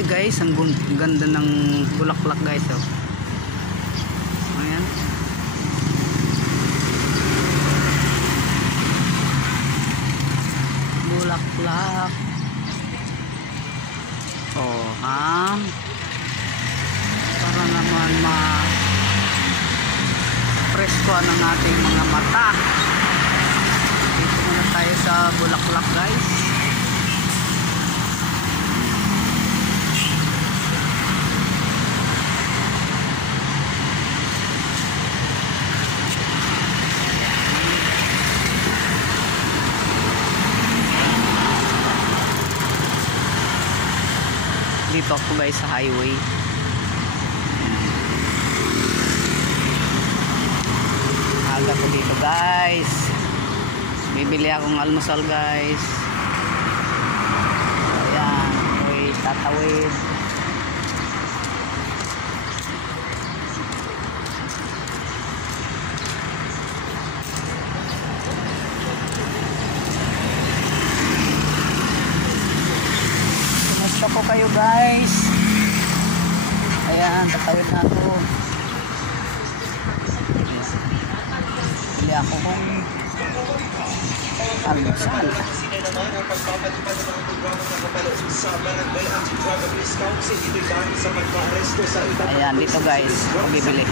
Ay guys, ang ganda ng bulaklak guys, oh. Ayan. Bulaklak. Oh, para naman presko ng ating mga mata. Dito muna tayo sa bulaklak guys. Dito ako guys sa highway. Aga ko dito guys. Bibili akong almusal guys. Ayan, ako'y tatawid. Kumusta po kayo guys? Ayan, tatawid na ako. Bili ako kung almusal. Ayan, dito guys, bibili.